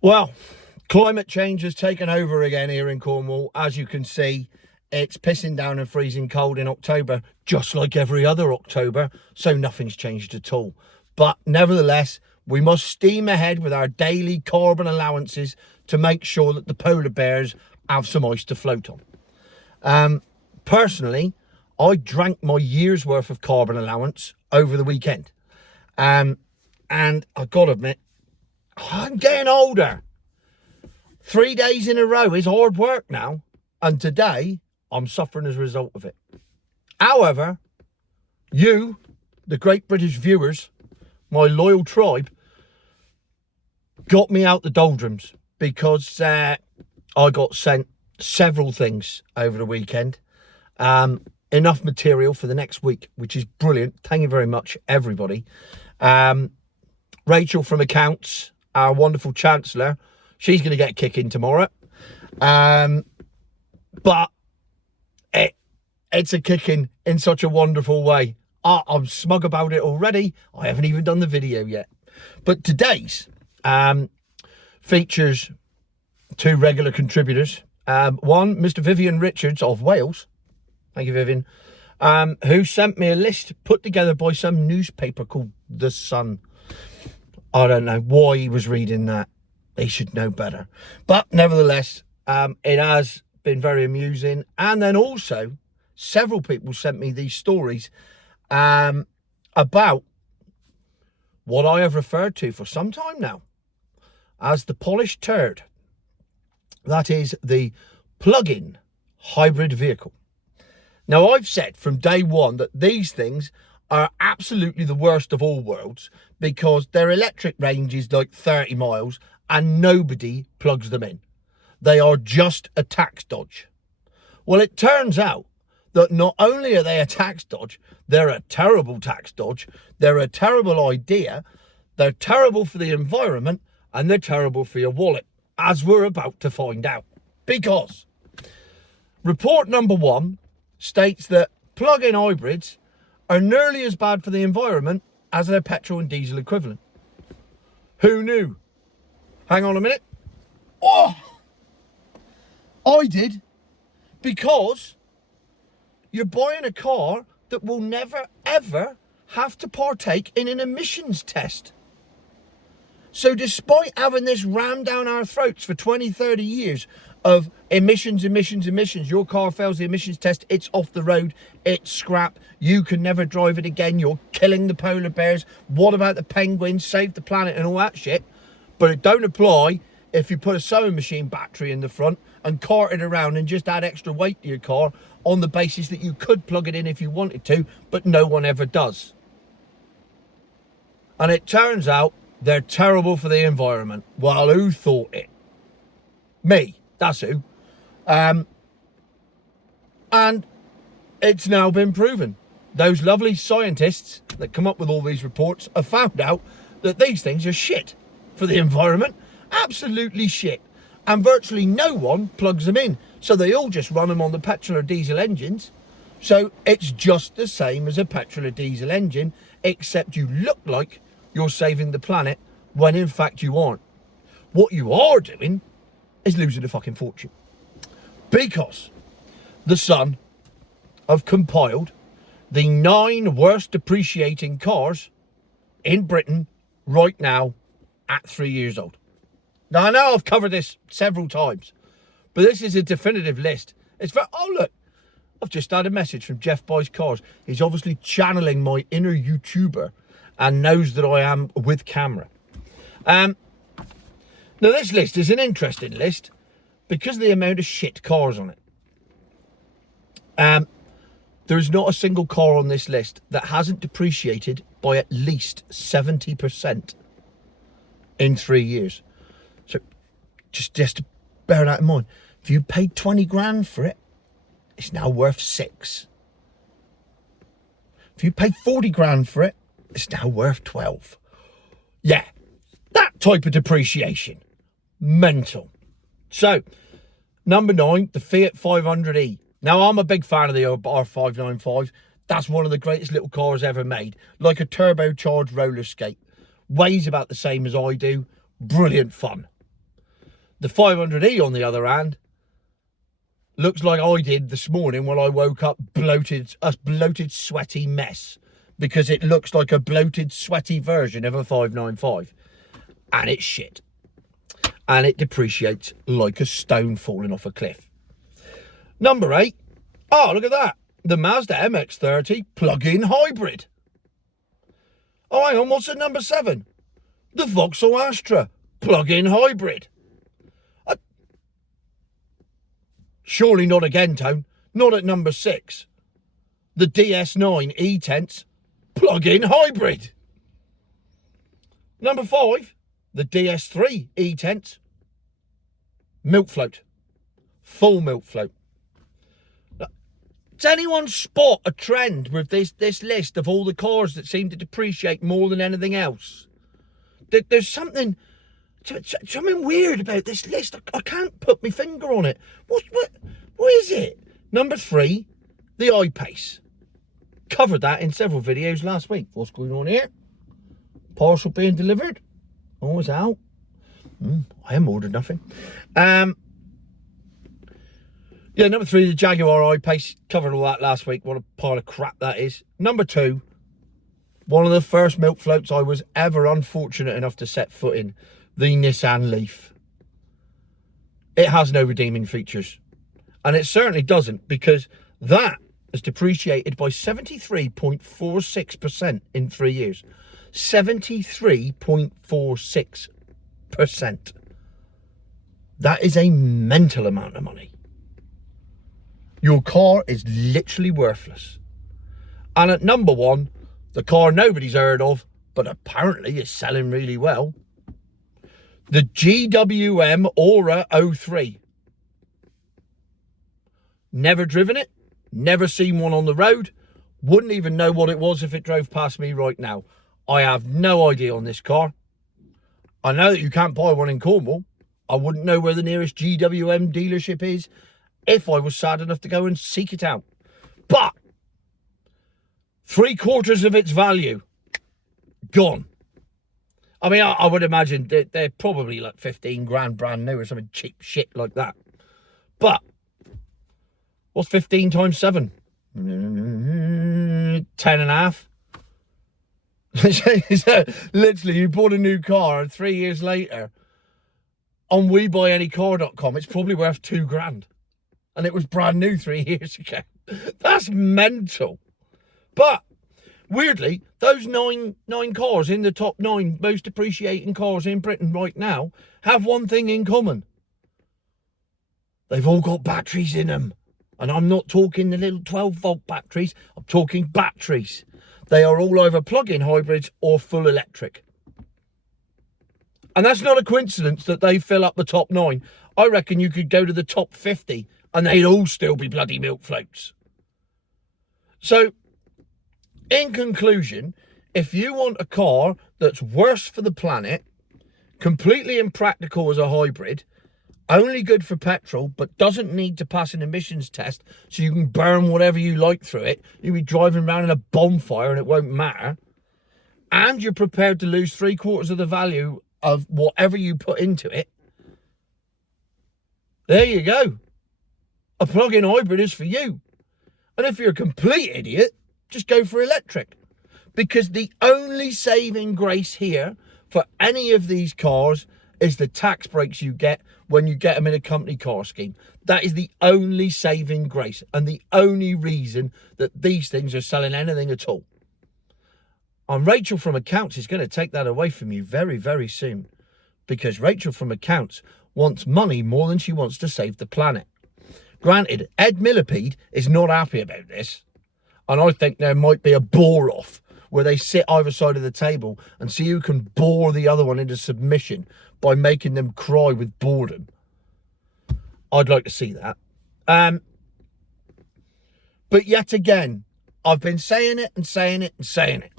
Well, climate change has taken over again here in Cornwall. As you can see, it's pissing down and freezing cold in October, just like every other October, so nothing's changed at all. But nevertheless, we must steam ahead with our daily carbon allowances to make sure that the polar bears have some ice to float on. Personally, I drank my year's worth of carbon allowance over the weekend. And I've got to admit, I'm getting older. 3 days in a row is hard work now. And today, I'm suffering as a result of it. However, you, the great British viewers, my loyal tribe, got me out the doldrums because I got sent several things over the weekend. Enough material for the next week, which is brilliant. Thank you very much, everybody. Rachel from Accounts, our wonderful Chancellor, she's going to get a kick in tomorrow. But it's a kick in such a wonderful way. I'm smug about it already. I haven't even done the video yet. But today's features two regular contributors. One, Mr. Vivian Richards of Wales. Thank you, Vivian. Who sent me a list put together by some newspaper called The Sun. I don't know why he was reading that. He should know better. But nevertheless, it has been very amusing. And then also, several people sent me these stories about what I have referred to for some time now as the polished turd. That is the plug-in hybrid vehicle. Now, I've said from day one that these things are absolutely the worst of all worlds because their electric range is like 30 miles and nobody plugs them in. They are just a tax dodge. Well, it turns out that not only are they a tax dodge, they're a terrible tax dodge, they're a terrible idea, they're terrible for the environment, and they're terrible for your wallet, as we're about to find out. Because report number one states that plug-in hybrids are nearly as bad for the environment as their petrol and diesel equivalent. Who knew? Hang on a minute. Oh, I did. Because you're buying a car that will never, ever have to partake in an emissions test. So despite having this rammed down our throats for 20, 30 years of emissions, your car fails the emissions test, it's off the road, it's scrap, you can never drive it again, you're killing the polar bears, what about the penguins, save the planet and all that shit. But it don't apply if you put a sewing machine battery in the front and cart it around and just add extra weight to your car on the basis that you could plug it in if you wanted to, but no one ever does. And it turns out they're terrible for the environment. Well, who thought it? Me, that's who. And it's now been proven. Those lovely scientists that come up with all these reports have found out that these things are shit for the environment. Absolutely shit. And virtually no one plugs them in. So they all just run them on the petrol or diesel engines. So it's just the same as a petrol or diesel engine, except you look like you're saving the planet when in fact you aren't. What you are doing is losing a fucking fortune. Because The Sun have compiled the 9 worst depreciating cars in Britain right now at 3 years old. Now, I know I've covered this several times, but this is a definitive list. It's for, oh look, I've just had a message from Jeff Buys Cars. He's obviously channeling my inner YouTuber and knows that I am with camera. Now, this list is an interesting list because of the amount of shit cars on it. There's not a single car on this list that hasn't depreciated by at least 70% in 3 years. So just to bear that in mind. If you paid 20 grand for it, it's now worth 6. If you paid 40 grand for it, it's now worth 12. Yeah, that type of depreciation. Mental. So, number 9, the Fiat 500e. Now, I'm a big fan of the R595. That's one of the greatest little cars ever made. Like a turbocharged roller skate. Weighs about the same as I do. Brilliant fun. The 500e, on the other hand, looks like I did this morning when I woke up a bloated, sweaty mess, because it looks like a bloated, sweaty version of a 595. And it's shit. And it depreciates like a stone falling off a cliff. Number 8. Oh, look at that. The Mazda MX-30 plug-in hybrid. Oh, hang on, what's at number 7? The Vauxhall Astra plug-in hybrid. Surely not again, Tone. Not at number 6. The DS9 E-Tense plug-in hybrid. Number 5. The DS3 E-Tense milk float. Full milk float. Does anyone spot a trend with this list of all the cars that seem to depreciate more than anything else? There's something weird about this list. I can't put my finger on it. What is it? Number 3, the I-Pace. Covered that in several videos last week. What's going on here? Parcel being delivered. Oh, it's out. I haven't ordered nothing. Yeah, number 3, the Jaguar I-Pace. Covered all that last week. What a pile of crap that is. Number 2, one of the first milk floats I was ever unfortunate enough to set foot in. The Nissan Leaf. It has no redeeming features. And it certainly doesn't, because that has depreciated by 73.46% in 3 years. 73.46%. That is a mental amount of money. Your car is literally worthless. And at number 1, the car nobody's heard of, but apparently is selling really well. The GWM Aura 03. Never driven it. Never seen one on the road. Wouldn't even know what it was if it drove past me right now. I have no idea on this car. I know that you can't buy one in Cornwall. I wouldn't know where the nearest GWM dealership is if I was sad enough to go and seek it out. But 3/4 of its value gone. I mean, I would imagine they're probably like 15 grand brand new or something cheap shit like that. But what's 15 times 7? 10.5. Literally, you bought a new car and 3 years later on WeBuyAnyCar.com, it's probably worth 2 grand. And it was brand new 3 years ago. That's mental. But weirdly, those nine cars in the top 9 most depreciating cars in Britain right now have one thing in common. They've all got batteries in them. And I'm not talking the little 12-volt batteries. I'm talking batteries. They are all either plug-in hybrids or full electric. And that's not a coincidence that they fill up the top 9. I reckon you could go to the top 50 and they'd all still be bloody milk floats. So, in conclusion, if you want a car that's worse for the planet, completely impractical as a hybrid, only good for petrol, but doesn't need to pass an emissions test so you can burn whatever you like through it, you'll be driving around in a bonfire and it won't matter, and you're prepared to lose 3/4 of the value of whatever you put into it, there you go. A plug-in hybrid is for you. And if you're a complete idiot, just go for electric. Because the only saving grace here for any of these cars is the tax breaks you get when you get them in a company car scheme. That is the only saving grace and the only reason that these things are selling anything at all. And Rachel from Accounts is going to take that away from you very, very soon. Because Rachel from Accounts wants money more than she wants to save the planet. Granted, Ed Millipede is not happy about this. And I think there might be a bore-off where they sit either side of the table and see who can bore the other one into submission by making them cry with boredom. I'd like to see that. But yet again, I've been saying it and saying it and saying it.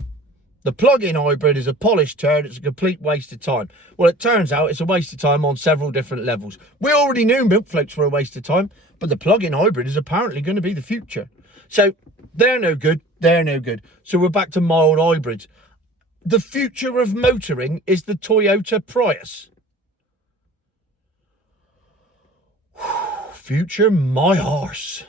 The plug-in hybrid is a polished turd. It's a complete waste of time. Well, it turns out it's a waste of time on several different levels. We already knew milk floats were a waste of time, but the plug-in hybrid is apparently going to be the future. So they're no good. They're no good. So we're back to mild hybrids. The future of motoring is the Toyota Prius. future my horse.